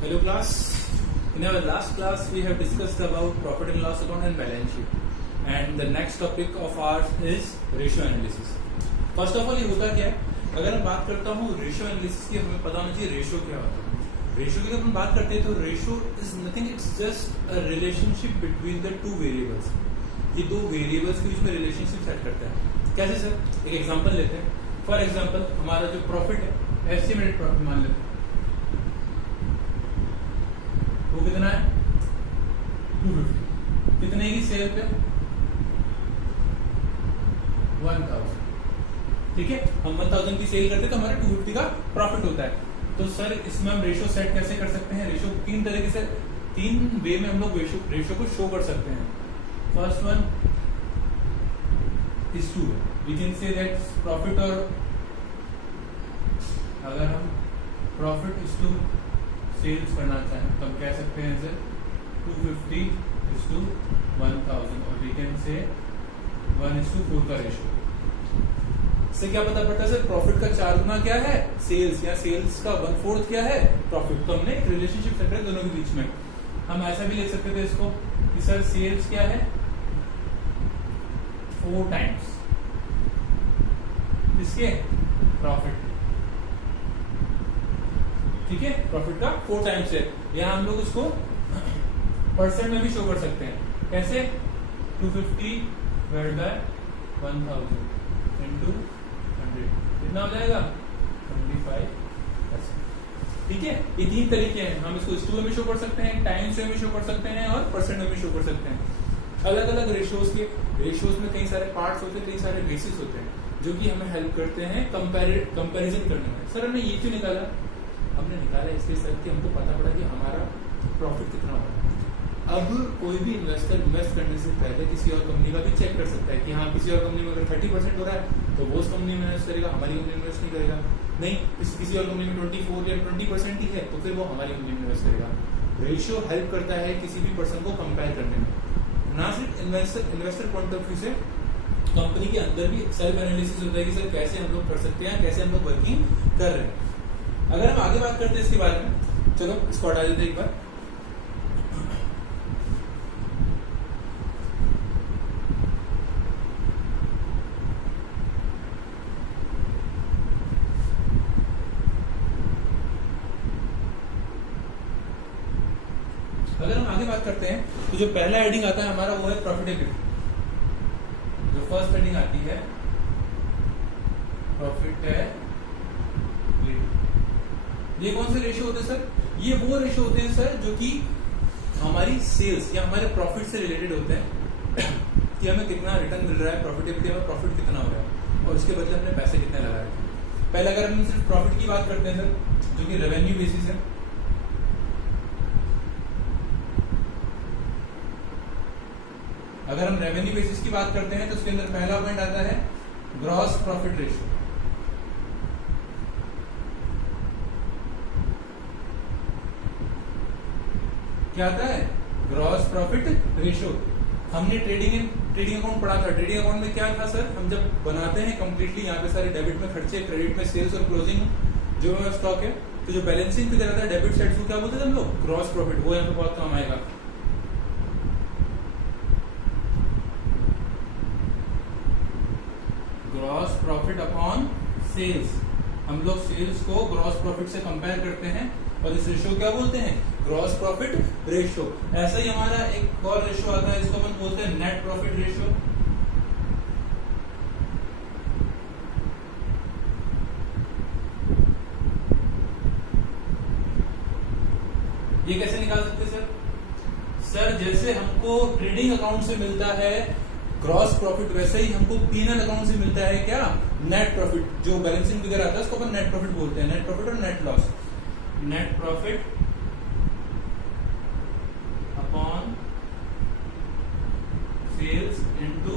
Hello class. In our last class we have discussed about profit and loss account and balance sheet, and the next topic of ours is ratio analysis. First of all ये होता क्या है, अगर मैं बात करता हूँ ratio analysis की, हमें पता होना चाहिए रेशियो क्या होता है। रेशियो की जब हम बात करते हैं तो ratio is nothing, it's just a relationship between the two variables. ये दो वेरिएबल्स के बीच में रिलेशनशिप सेट करता है। कैसे सर? एक एग्जांपल लेते हैं। फॉर एग्जांपल हमारा जो प्रॉफिट है, एस्टिमेटेड प्रॉफिट मान लेते हैं, वो कितना है 250। कितने की सेल पे? 1000। ठीक है, हम 1000 की सेल करते हैं तो हमारा 250 का प्रॉफिट होता है। तो सर इसमें हम रेशियो सेट कैसे कर सकते हैं? रेशियो तीन तरीके से, तीन वे में हम लोग रेशियो को शो कर सकते हैं। First one is to, we can say that profit, और अगर हम प्रॉफिट इज टू सेल्स करना चाहें तो हम कह सकते हैं सर 250:1000, और वी कैन से 1:4 का रेशियो। इससे क्या पता पड़ता है सर? प्रॉफिट का 4 गुना क्या है? सेल्स, या सेल्स का 1/4 क्या है? प्रॉफिट। तो हमने एक रिलेशनशिप सेट किया दोनों के बीच में। हम ऐसा भी लिख सकते थे इसको कि सर सेल्स क्या है 4 टाइम्स इसके प्रॉफिट। ठीक है, प्रॉफिट का 4 टाइम्स है। या हम लोग इसको परसेंट में भी शो कर सकते हैं। कैसे? 250/1000 into 100 कितना हो जाएगा? 25%। ठीक है, ये तीन तरीके हैं। हम इसको स्टू में भी शो कर सकते हैं, टाइम्स में भी शो कर सकते हैं, और परसेंट में भी शो कर सकते हैं। अलग अलग रेशियोज में कई सारे पार्ट्स होते हैं, कई सारे बेसिस होते हैं जो कि हमें हेल्प करते हैं कंपैरिजन करने में। सर हमने ये क्यों निकाला? हमने निकाला इसलिए सर कि हमको पता पड़ा कि हमारा प्रॉफिट कितना हो रहा है। अब कोई भी इन्वेस्टर इन्वेस्ट करने से पहले किसी और कंपनी का भी चेक कर सकता है कि हाँ, किसी और कंपनी में अगर 30% हो रहा है तो वो उस कंपनी में इन्वेस्ट करेगा, हमारी कंपनी में इन्वेस्ट नहीं करेगा। नहीं, किसी और कंपनी में 24 या 20% ही है तो फिर वो हमारी कंपनी में इन्वेस्ट करेगा। रेशियो हेल्प करता है किसी भी पर्सन को कंपेयर करने में, ना सिर्फ इन्वेस्टर पॉइंट ऑफ व्यू से, कंपनी के अंदर भी सेल्फ एनालिसिस होता है कि सर कैसे हम लोग कर सकते हैं, कैसे हम लोग वर्किंग कर रहे हैं। अगर हम आगे बात करते हैं इसके बारे में, चलो इसको हटा देते हैं एक बार। अगर हम आगे बात करते हैं तो जो पहला हेडिंग आता है हमारा वो है प्रॉफिटेबिलिटी। जो फर्स्ट हेडिंग आती है प्रॉफिटेबिलिटी। ये कौन से रेशियो होते हैं सर? ये वो रेशियो होते हैं सर जो कि हमारी सेल्स या हमारे प्रॉफिट से रिलेटेड होते हैं कि हमें कितना रिटर्न मिल रहा है, प्रॉफिटेबिलिटी में प्रॉफिट कितना हो रहा है, और उसके बदले हमने पैसे कितने लगा रहे हैं। पहले अगर हम सिर्फ प्रॉफिट की बात करते हैं सर, जो कि रेवेन्यू बेसिस है, अगर हम रेवेन्यू बेसिस की बात करते हैं तो उसके अंदर पहला पॉइंट आता है ग्रॉस प्रॉफिट रेशियो। क्या आता है? Gross profit ratio. हमने ट्रेडिंग अकाउंट पढ़ा था। ट्रेडिंग अकाउंट में क्या था सर? हम जब बनाते हैं कंप्लीटली, यहाँ पे सारे डेबिट में खर्चे, क्रेडिट में सेल्स और क्लोजिंग जो है स्टॉक है, तो जो बैलेंसिंग फिगर आता है डेबिट साइड को क्या बोलते थे हम लोग? Gross profit. वो यहाँ पे बहुत काम आएगा। Gross profit upon sales. हम लोग सेल्स को ग्रॉस प्रॉफिट से कंपेयर करते हैं और इस रेशियो क्या बोलते हैं? Gross profit ratio. ऐसा ही हमारा एक और रेशियो आता है, इसको हम बोलते हैं नेट प्रॉफिट रेशियो। ये कैसे निकाल सकते हैं सर? सर जैसे हमको ट्रेडिंग अकाउंट से मिलता है ग्रॉस प्रॉफिट, वैसे ही हमको पीएनएल अकाउंट से मिलता है क्या? Net profit. जो बैलेंसिंग फिगर आता है उसको अपन नेट प्रॉफिट बोलते हैं। नेट प्रॉफिट और net loss. Net profit upon sales into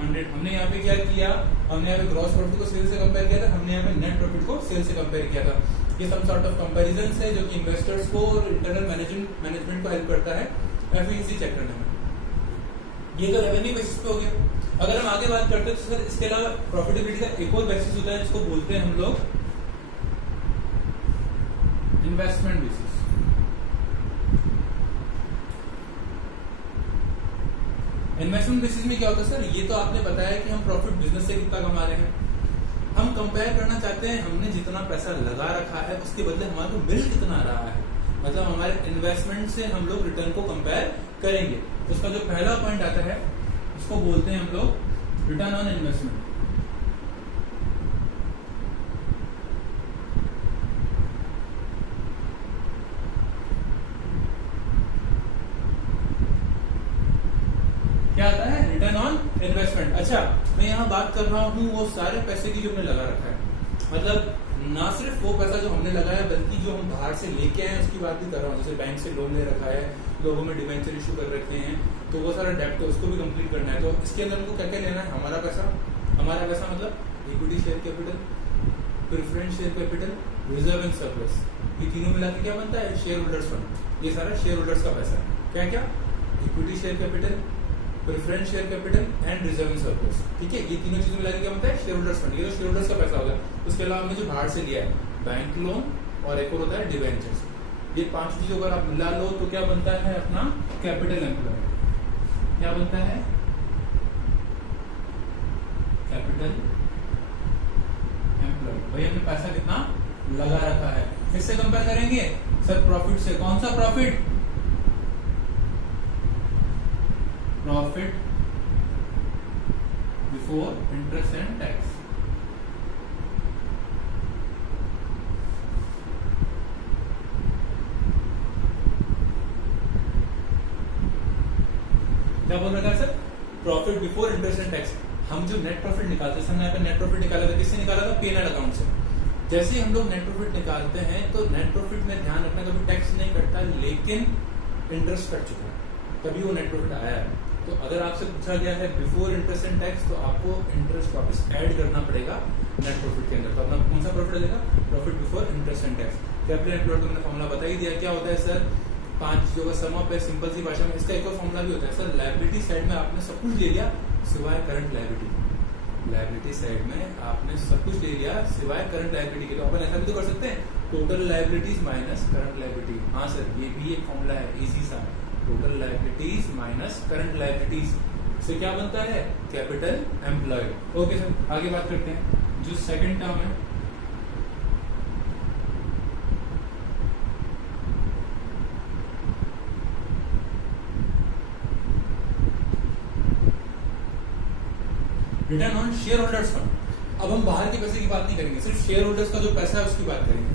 100। हमने यहाँ पे क्या किया? हमने यहाँ पे ग्रॉस प्रॉफिट को सेल्स से कंपेयर किया था, हमने यहाँ पे नेट प्रॉफिट को सेल्स से कंपेयर किया था। ये सम सॉर्ट ऑफ कंपैरिजन है जो कि इन्वेस्टर्स को और इंटरनल मैनेजमेंट को हेल्प करता है एफिशिएंसी चेक करने में। ये तो रेवेन्यू बेसिस पे हो गया। अगर हम आगे बात करते हैं तो सर इसके अलावा प्रॉफिटेबिलिटी का एक और बेसिस होता है जिसको बोलते हैं हम लोग इन्वेस्टमेंट बेसिस। इन्वेस्टमेंट बेसिस में क्या होता है सर, ये तो आपने बताया कि हम प्रॉफिट बिजनेस से कितना कमा रहे हैं, हम कंपेयर करना चाहते हैं हमने जितना पैसा लगा रखा है उसके बदले हमारे को मिल कितना रहा है, मतलब हमारे इन्वेस्टमेंट से हम लोग रिटर्न को कंपेयर करेंगे। तो उसका जो पहला पॉइंट आता है उसको बोलते हैं हम लोग रिटर्न ऑन इन्वेस्टमेंट। क्या आता है, रिटर्न ऑन इन्वेस्टमेंट। अच्छा, मैं यहाँ बात कर रहा हूँ वो सारे पैसे की जो हमने लगा रखा है, मतलब ना सिर्फ वो पैसा जो हमने लगाया बल्कि जो हम बाहर से लेके आए उसकी बात भी कर रहा हूँ। जैसे बैंक से लोन ले रखा है, लोगों में डिवेंचर इशू कर रखे हैं, तो वो सारा डेप्ट है उसको भी कंप्लीट करना है। तो इसके अंदर हमको क्या क्या लेना है, हमारा पैसा मतलब equity share capital, preference share capital, reserve and surplus, ये तीनों मिला के क्या बनता है, शेयर होल्डर्स फंड। ये सारा शेयर होल्डर्स का पैसा है। क्या क्या, equity share capital, preference share capital and reserve and surplus. ठीक है, ये तीनों चीजों मिला के क्या बनता है, शेयर होल्डर्स फंड। ये तो शेयर होल्डर्स का पैसा होगा। उसके अलावा हमने जो बाहर से लिया है, बैंक लोन और एक और होता है डिवेंचर्स, ये पांच चीजों अगर आप मिला लो तो क्या बनता है अपना कैपिटल एम्प्लॉयड। क्या बनता है, कैपिटल एम्प्लॉयड। भाई हमने पैसा कितना लगा रखा है, किससे कंपेयर करेंगे सर, प्रॉफिट से। कौन सा profit, profit before interest and tax. क्या बोल रखा है sir, profit before interest and tax. हम जो नेट प्रॉफिट निकालते हैं, हमने यहाँ पे नेट प्रॉफिट निकाला था, किससे निकाला था, पी&एल अकाउंट से। जैसे हम लोग नेट प्रॉफिट निकालते हैं तो नेट प्रॉफिट में ध्यान रखना कभी टैक्स नहीं कटता, लेकिन इंटरेस्ट कट चुका है, तभी वो नेट प्रॉफिट आया है। तो अगर आपसे पूछा गया है बिफोर इंटरेस्ट एंड टैक्स, तो आपको इंटरेस्ट वापस ऐड करना पड़ेगा नेट प्रॉफिट के अंदर। तो अपना कौन सा प्रॉफिट लेगा, profit before interest and tax. Capital employed को मैंने फॉर्मूला बता ही दिया, क्या होता है सर, पांच चीजों का सम अप है, सिंपल सी भाषा में। इसका एक और फॉर्मूला भी होता है सर, लायबिलिटी साइड में आपने सब कुछ ले लिया सिवाय करंट लायबिलिटी। लायबिलिटी साइड में आपने सब कुछ ले लिया सिवाय करंट लायबिलिटी के। तो अपन ऐसा भी तो कर सकते हैं, total liabilities minus current liability. हाँ सर, ये भी एक फॉर्मूला है इजी सा, total liabilities minus current liabilities से क्या बनता है, कैपिटल एम्प्लॉयड। ओके सर, आगे बात करते हैं। जो सेकंड टर्म है, return on share holders fund. अब हम बाहर के पैसे की बात नहीं करेंगे, सिर्फ शेयर होल्डर्स का जो पैसा है उसकी बात करेंगे।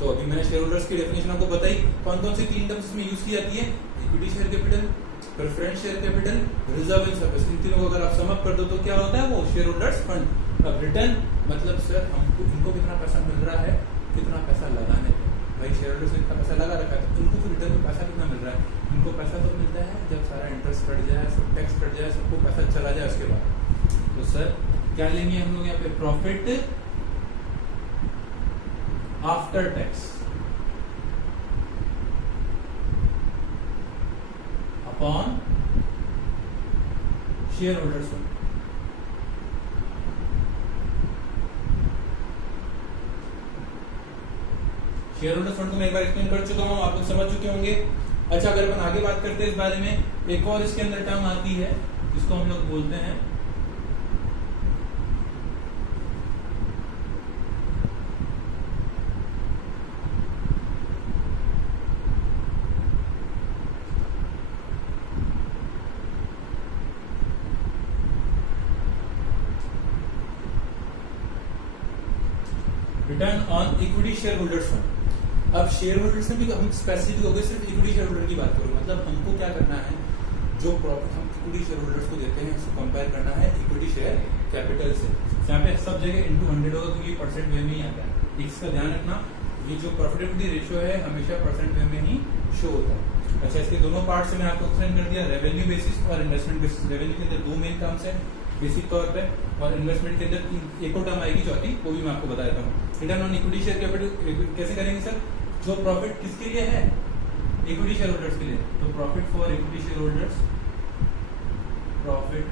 तो अभी मैंने शेयर होल्डर्स की डेफिनेशन आपको बताई, कौन कौन सी तीन टर्म्स इसमें यूज की जाती है, equity share capital, preference share capital, reserve and surplus. इन तीनों को अगर आप सम अप कर दो तो क्या होता है, वो शेयर होल्डर्स फंड। अब रिटर्न मतलब सर हमको इनको कितना पैसा मिल रहा है, कितना पैसा लगाने पे। भाई शेयर होल्डर्स ने इतना पैसा लगा रखा है, तो इनको तो रिटर्न में पैसा कितना मिल रहा है, इनको पैसा तो मिलता है जब सारा इंटरेस्ट कट जाए, सब टैक्स कट जाए, सबको पैसा चला जाए उसके बाद। तो सर क्या लेंगे हम लोग यहाँ पे, profit after tax upon share holders fund. Share holder fund को मैं एक बार एक्सप्लेन कर चुका हूं, आप लोग समझ चुके होंगे। अच्छा, अगर अपन आगे बात करते हैं इस बारे में, एक और इसके अंदर टर्म आती है जिसको हम लोग बोलते हैं return on equity share holders fund. अब शेयर होल्डर्स में भी हम स्पेसिफिक हो गए, सिर्फ इक्विटी शेयर होल्डर की बात करूं, मतलब हमको क्या करना है, जो प्रॉफिट हम इक्विटी शेयर होल्डर्स को देते हैं उसको कंपेयर करना है इक्विटी शेयर कैपिटल से। यहाँ पे सब जगह इनटू 100 होगा क्योंकि परसेंट वे में ही आता है। इसका ध्यान रखना, ये जो प्रॉफिटेबिलिटी रेशियो है हमेशा परसेंट वे में ही शो होता है। अच्छा, इसके दोनों पार्ट से मैं आपको एक्सप्लेन कर दिया, रेवेन्यू बेसिस और इन्वेस्टमेंट बेसिस। रेवेन्यू के अंदर दो मेन टर्म्स है बेसिक तौर पे, और इन्वेस्टमेंट के अंदर एक और टर्म आएगी चौथी, वो भी मैं आपको बता देता हूँ। Return on equity share capital कैसे करेंगे सर, जो प्रॉफिट किसके लिए है, इक्विटी शेयर होल्डर्स के लिए, तो profit for equity share holders, profit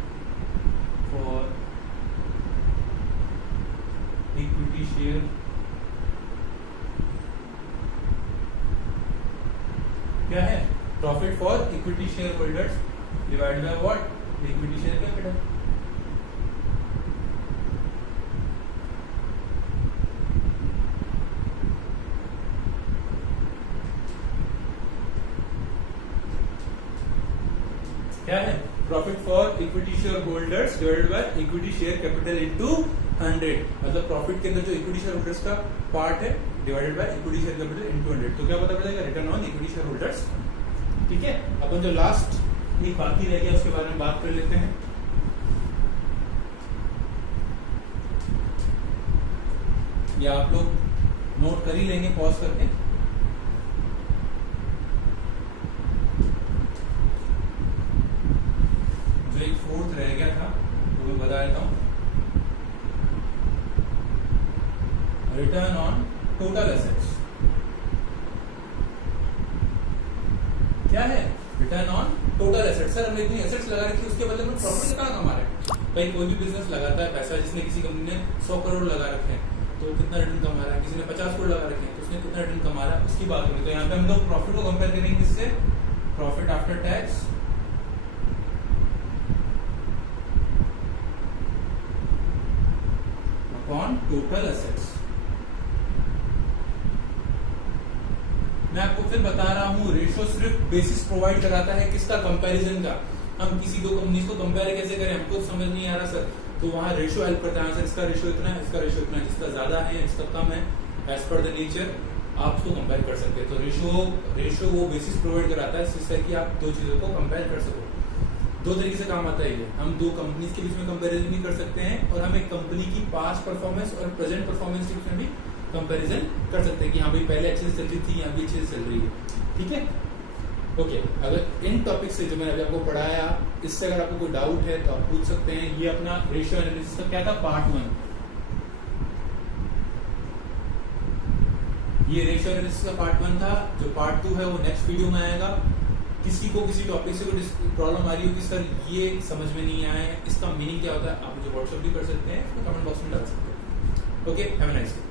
for equity share क्या है, profit for equity share holders divide by what, equity share capital. क्या है? Profit for equity share holders divided by equity share capital into 100, मतलब profit के अंदर जो equity share holders का part है divided by equity share capital into 100, तो क्या पता पड़ेगा? Return on equity share holders. ठीक है, अपन जो लास्ट एक बाकी रह गया उसके बारे में बात कर लेते हैं। या आप लोग नोट कर ही लेंगे पॉज करके। जो एक फोर्थ रह गया था वो मैं बता देता हूं। रिटर्न ऑन टोटल एसेट्स क्या है? Return on total assets. Sir हमने इतनी एसेट्स लगा रखी, उसके बदले में प्रॉफिट कहाँ कमा रहे हैं? भाई कोई भी बिजनेस लगाता है पैसा, जिसने किसी कंपनी ने 100 करोड़ लगा रखे हैं तो कितना रिटर्न कमा रहा है, किसी ने 50 करोड़ लगा रखे हैं तो उसने कितना रिटर्न कमा रहा है, उसकी बात होगी। तो यहाँ पे हम लोग प्रॉफिट को कंपेयर करेंगे किससे? Profit after tax upon total assets. मैं आपको फिर बता रहा हूं, रेशियो सिर्फ बेसिस प्रोवाइड कराता है किसका? कंपैरिजन का। हम किसी दो कंपनीज को कंपेयर कैसे करें, हमको समझ नहीं आ रहा सर, तो वहां रेशियो हेल्प करता है। सर इसका रेशियो इतना है, इसका रेशियो इतना है, जिसका ज्यादा है इसका कम है, एज पर द नेचर आप उसको कंपेयर कर सकते हैं। तो रेशियो वो बेसिस प्रोवाइड कराता है जिससे कि आप दो चीजों को कंपेयर कर सको। दो तरीके से काम आता है ये। हम दो कंपनीज के बीच में कंपैरिजन भी कर सकते हैं और हम एक कंपनी की पास्ट परफॉर्मेंस और प्रेजेंट परफॉर्मेंस के बीच में भी कंपैरिजन कर सकते हैं कि हाँ भाई पहले अच्छे से चल रही थी, यहाँ भी अच्छे से चल रही है। ठीक है, ओके। अगर इन टॉपिक से जो मैंने अभी आपको पढ़ाया, इससे अगर आपको कोई डाउट है तो आप पूछ सकते हैं। ये अपना रेशियो एनालिसिस का क्या था? पार्ट 1। ये रेशियो एनालिसिस का पार्ट 1 था। जो पार्ट 2 है वो नेक्स्ट वीडियो में आएगा। किसी को किसी टॉपिक से कोई प्रॉब्लम आ रही हो कि सर ये समझ में नहीं आया है, इसका मीनिंग क्या होता है, आप मुझे व्हाट्सएप भी कर सकते हैं, कमेंट बॉक्स में डाल सकते हैं। Okay, have a nice day.